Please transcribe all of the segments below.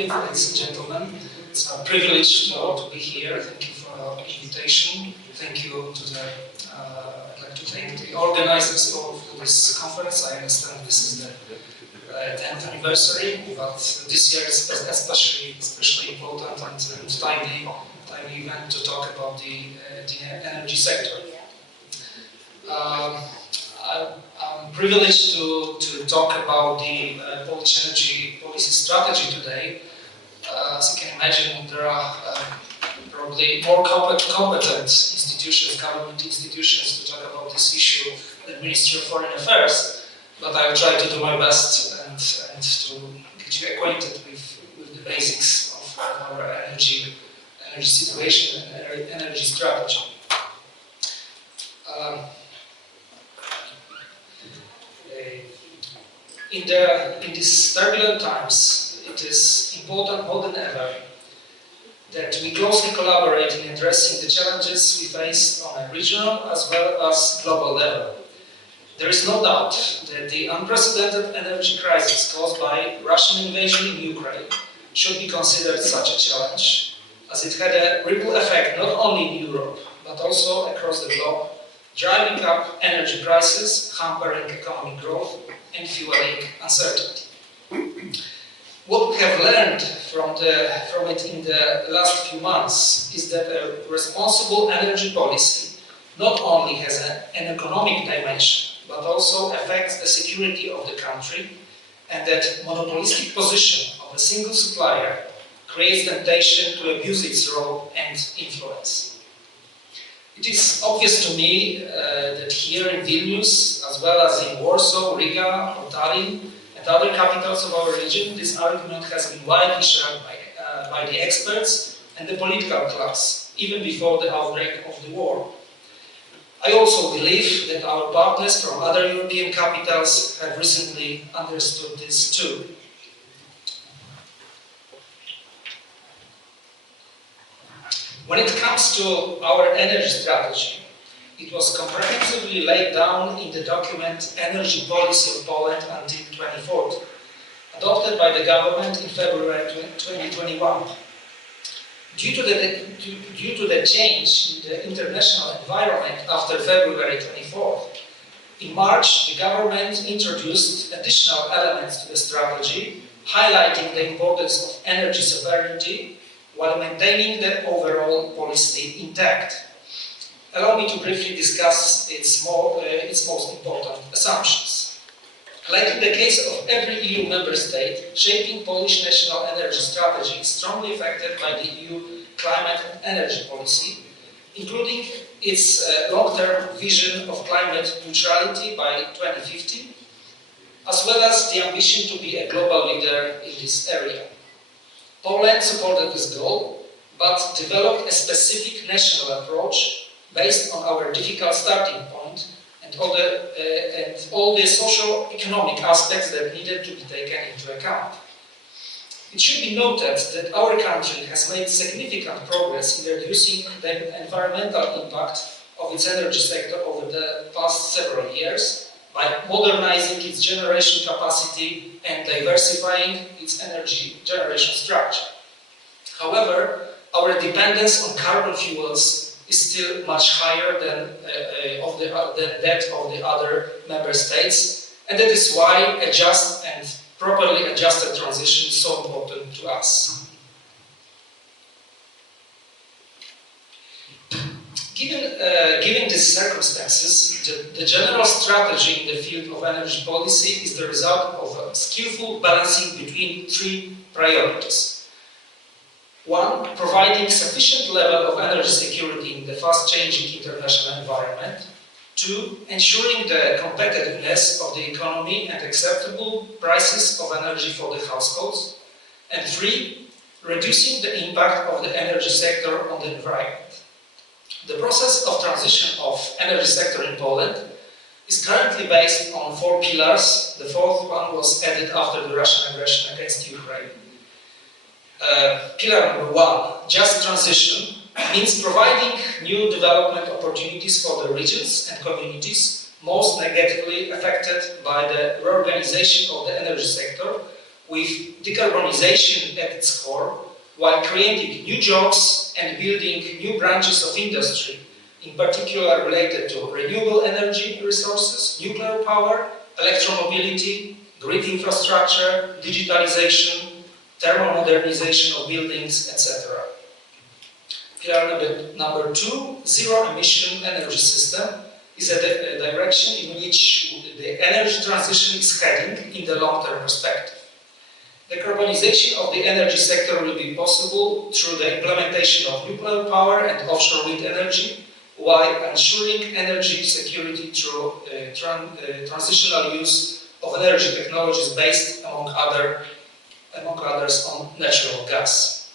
Assembly, ladies and gentlemen. It's a privilege to be here. Thank you for our invitation. Thank you to the, I'd like to thank the organizers for this conference. I understand this is the 10th anniversary, but this year is especially important and timely event to talk about the energy sector. I'm privileged to talk about the Polish energy policy strategy today. As you can imagine, there are probably more competent institutions, government institutions, to talk about this issue than Ministry of Foreign Affairs. But I will try to do my best and to get you acquainted with the basics of our energy situation and energy strategy. In these turbulent times, it is important more than ever that we closely collaborate in addressing the challenges we face on a regional as well as global level. There is no doubt that the unprecedented energy crisis caused by Russian invasion in Ukraine should be considered such a challenge, as it had a ripple effect not only in Europe, but also across the globe, driving up energy prices, hampering economic growth, and fueling uncertainty. What we have learned from it in the last few months is that a responsible energy policy not only has an economic dimension, but also affects the security of the country, and that monopolistic position of a single supplier creates temptation to abuse its role and influence. It is obvious to me that here in Vilnius, as well as in Warsaw, Riga, or Tallinn, and other capitals of our region, this argument has been widely shared by the experts and the political class, even before the outbreak of the war. I also believe that our partners from other European capitals have recently understood this too. When it comes to our energy strategy, it was comprehensively laid down in the document Energy Policy of Poland until 2040, adopted by the government in February 2021. Due to the change in the international environment after February 24th, in March, the government introduced additional elements to the strategy, highlighting the importance of energy sovereignty while maintaining the overall policy intact. Allow me to briefly discuss its most important assumptions. Like in the case of every EU member state, shaping Polish national energy strategy is strongly affected by the EU climate and energy policy, including its long-term vision of climate neutrality by 2050, as well as the ambition to be a global leader in this area. Poland supported this goal, but developed a specific national approach based on our difficult starting point and all the socio-economic aspects that needed to be taken into account. It should be noted that our country has made significant progress in reducing the environmental impact of its energy sector over the past several years by modernizing its generation capacity and diversifying its energy generation structure. However, our dependence on carbon fuels is still much higher than that of the other member states, and that is why a just and properly adjusted transition is so important to us. Given these circumstances, the general strategy in the field of energy policy is the result of a skillful balancing between three priorities. One, providing sufficient level of energy security in the fast-changing international environment. Two, ensuring the competitiveness of the economy and acceptable prices of energy for the households. And three, reducing the impact of the energy sector on the environment. The process of transition of energy sector in Poland is currently based on 4 pillars. The fourth one was added after the Russian aggression against Ukraine. Pillar number 1, just transition, means providing new development opportunities for the regions and communities most negatively affected by the reorganization of the energy sector, with decarbonization at its core, while creating new jobs and building new branches of industry, in particular related to renewable energy resources, nuclear power, electromobility, grid infrastructure, digitalization, thermal modernization of buildings, etc. Pillar number 2, zero-emission energy system, is a direction in which the energy transition is heading in the long-term perspective. Decarbonization of the energy sector will be possible through the implementation of nuclear power and offshore wind energy, while ensuring energy security through transitional use of energy technologies based, among others, on natural gas.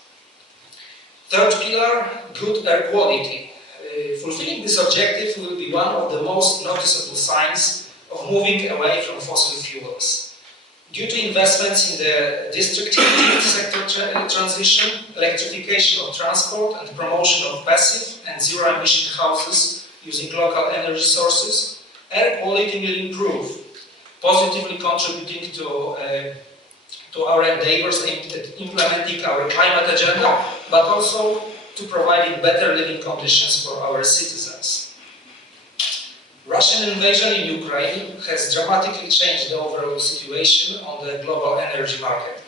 Third pillar, good air quality. Fulfilling this objective will be one of the most noticeable signs of moving away from fossil fuels. Due to investments in the district heating sector transition, electrification of transport and promotion of passive and zero-emission houses using local energy sources, air quality will improve, positively contributing to our endeavors aimed at implementing our climate agenda, but also to providing better living conditions for our citizens. Russian invasion in Ukraine has dramatically changed the overall situation on the global energy market,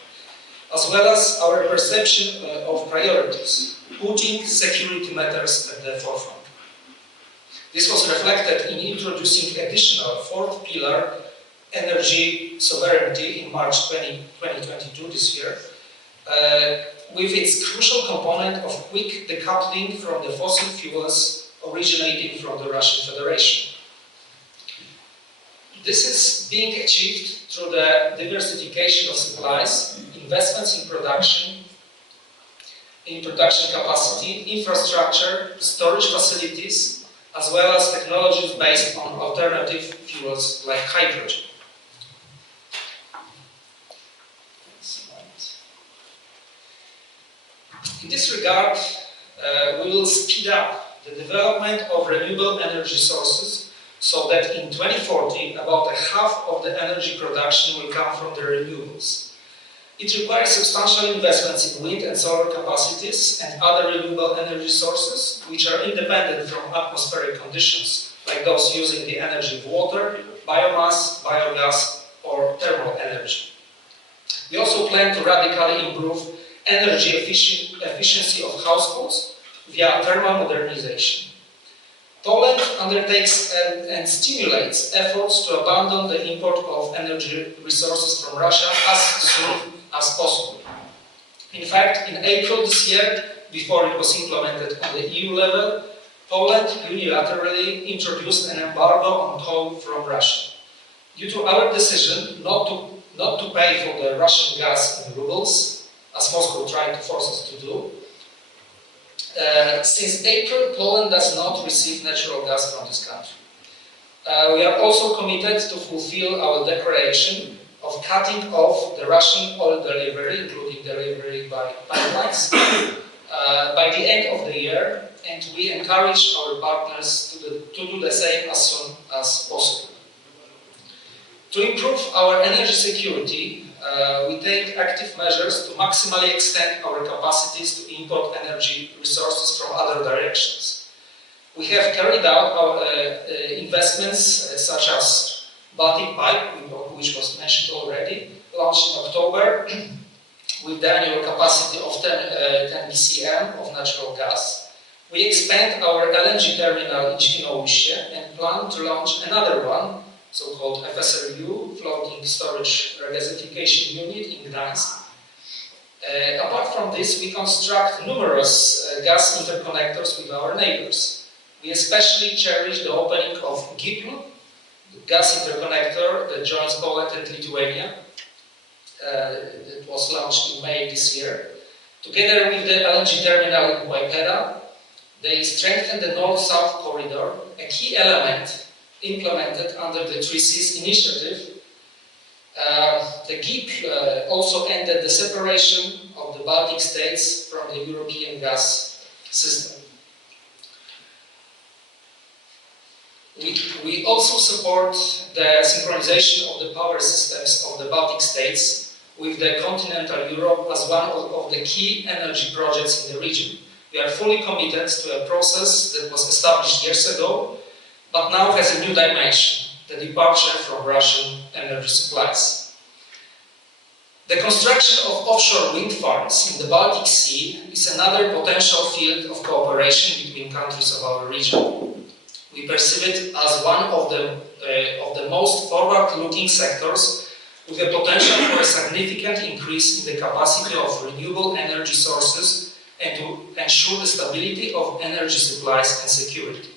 as well as our perception of priorities, putting security matters at the forefront. This was reflected in introducing additional fourth pillar, energy sovereignty, in March 2022 this year, with its crucial component of quick decoupling from the fossil fuels originating from the Russian Federation. This is being achieved through the diversification of supplies, investments in production capacity, infrastructure, storage facilities, as well as technologies based on alternative fuels like hydrogen. In this regard, we will speed up the development of renewable energy sources so that in 2040, about half of the energy production will come from the renewables. It requires substantial investments in wind and solar capacities and other renewable energy sources, which are independent from atmospheric conditions, like those using the energy of water, biomass, biogas, or thermal energy. We also plan to radically improve energy efficiency of households via thermal modernization. Poland undertakes and stimulates efforts to abandon the import of energy resources from Russia as soon as possible. In fact, in April this year, before it was implemented on the EU level, Poland unilaterally introduced an embargo on coal from Russia. Due to our decision not to pay for the Russian gas in rubles, as Moscow tried to force us to do, since April, Poland does not receive natural gas from this country. We are also committed to fulfill our declaration of cutting off the Russian oil delivery, including delivery by pipelines, by the end of the year, and we encourage our partners to do the same as soon as possible. To improve our energy security, we take active measures to maximally extend our capacities to import energy resources from other directions. We have carried out our investments such as Baltic Pipe, which was mentioned already, launched in October with the annual capacity of 10 BCM of natural gas. We expand our LNG terminal in Świnoujście and plan to launch another one, so-called FSRU, Floating Storage Regasification Unit in Gdańsk. Apart from this, we construct numerous gas interconnectors with our neighbors. We especially cherish the opening of GIPL, the gas interconnector that joins Poland and Lithuania. It was launched in May this year. Together with the LNG terminal in Klaipėda, they strengthen the North-South corridor, a key element implemented under the Three Seas initiative. The GIP also ended the separation of the Baltic states from the European gas system. We also support the synchronization of the power systems of the Baltic states with the continental Europe as one of the key energy projects in the region. We are fully committed to a process that was established years ago, but now has a new dimension, the departure from Russian energy supplies. The construction of offshore wind farms in the Baltic Sea is another potential field of cooperation between countries of our region. We perceive it as one of the most forward-looking sectors with a potential for a significant increase in the capacity of renewable energy sources and to ensure the stability of energy supplies and security.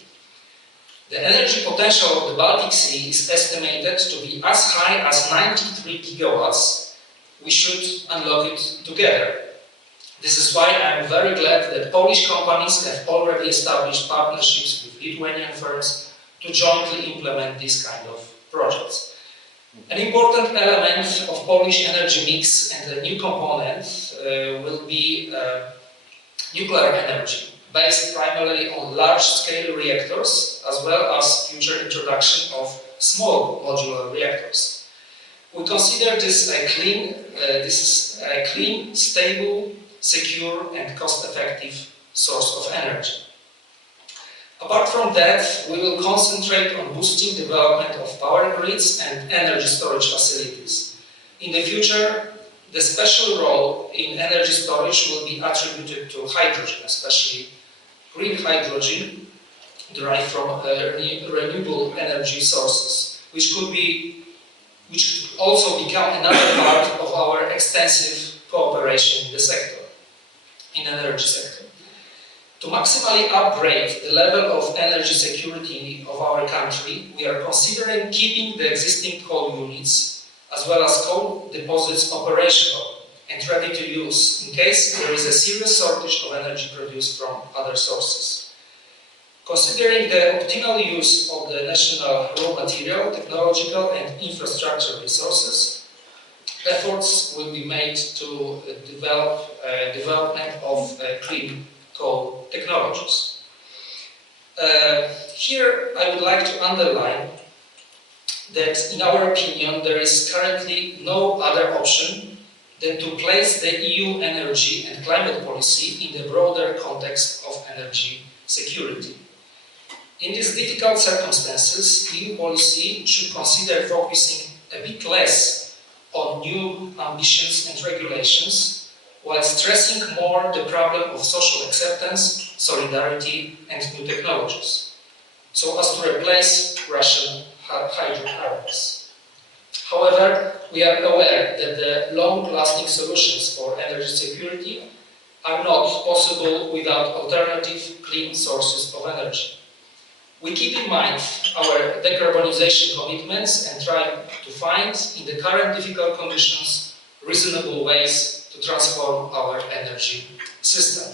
The energy potential of the Baltic Sea is estimated to be as high as 93 gigawatts. We should unlock it together. This is why I am very glad that Polish companies have already established partnerships with Lithuanian firms to jointly implement these kind of projects. An important element of Polish energy mix and a new component will be nuclear energy, based primarily on large-scale reactors, as well as future introduction of small modular reactors. We consider this a clean, stable, secure and cost-effective source of energy. Apart from that, we will concentrate on boosting development of power grids and energy storage facilities. In the future, the special role in energy storage will be attributed to hydrogen, especially green hydrogen derived from renewable energy sources, which could also become another part of our extensive cooperation in the sector, in energy sector. To maximally upgrade the level of energy security of our country, we are considering keeping the existing coal units as well as coal deposits operational and ready to use in case there is a serious shortage of energy produced from other sources. Considering the optimal use of the national raw material, technological and infrastructure resources, efforts will be made to develop development of clean coal technologies. Here I would like to underline that in our opinion there is currently no other option than to place the EU energy and climate policy in the broader context of energy security. In these difficult circumstances, EU policy should consider focusing a bit less on new ambitions and regulations, while stressing more the problem of social acceptance, solidarity and new technologies, so as to replace Russian hydrocarbons. However, we are aware that the long-lasting solutions for energy security are not possible without alternative clean sources of energy. We keep in mind our decarbonization commitments and try to find, in the current difficult conditions, reasonable ways to transform our energy system.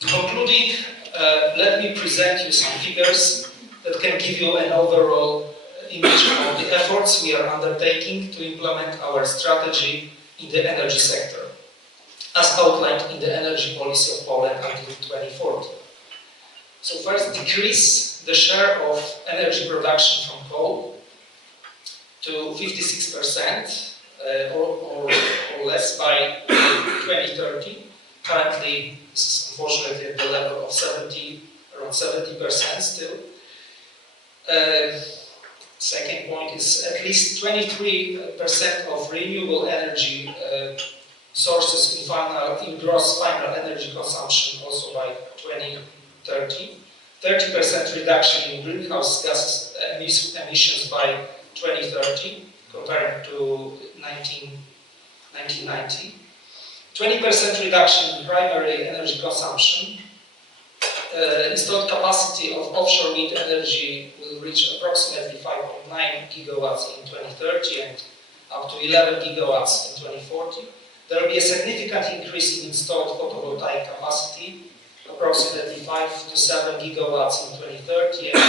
Concluding, let me present you some figures that can give you an overall image of the efforts we are undertaking to implement our strategy in the energy sector, as outlined in the energy policy of Poland until 2040. So first, decrease the share of energy production from coal to 56% or less by 2030. Currently, this is unfortunately at the level of around 70% still. Second point is at least 23% of renewable energy sources in gross final energy consumption also by 2030. 30% reduction in greenhouse gas emissions by 2030 compared to 1990. 20% reduction in primary energy consumption. Installed capacity of offshore wind energy will reach approximately 5.9 gigawatts in 2030 and up to 11 gigawatts in 2040. There will be a significant increase in installed photovoltaic capacity, approximately 5 to 7 gigawatts in 2030 and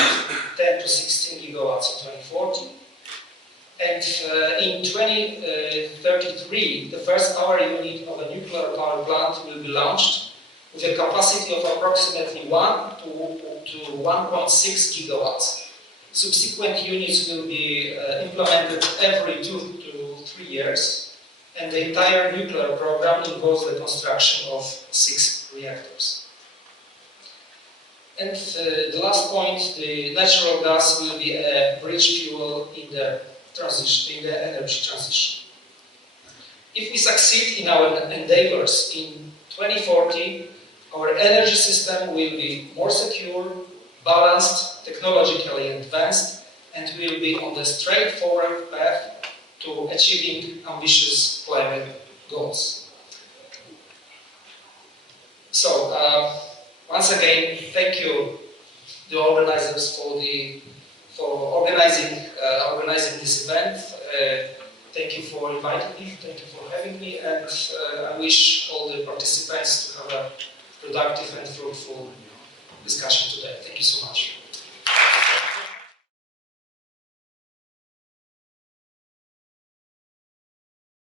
10 to 16 gigawatts in 2040. And in 2033, the first power unit of a nuclear power plant will be launched with a capacity of approximately 1 to 1.6 gigawatts. Subsequent units will be implemented every 2 to 3 years, and the entire nuclear program involves the construction of 6 reactors. And the last point, the natural gas will be a bridge fuel in the energy transition. If we succeed in our endeavors in 2040, our energy system will be more secure, balanced, technologically advanced, and will be on the straightforward path to achieving ambitious climate goals. So, once again, thank you, the organizers, for organizing this event. Thank you for inviting me. Thank you for having me, and I wish all the participants to have a productive and fruitful discussion today. Thank you so much.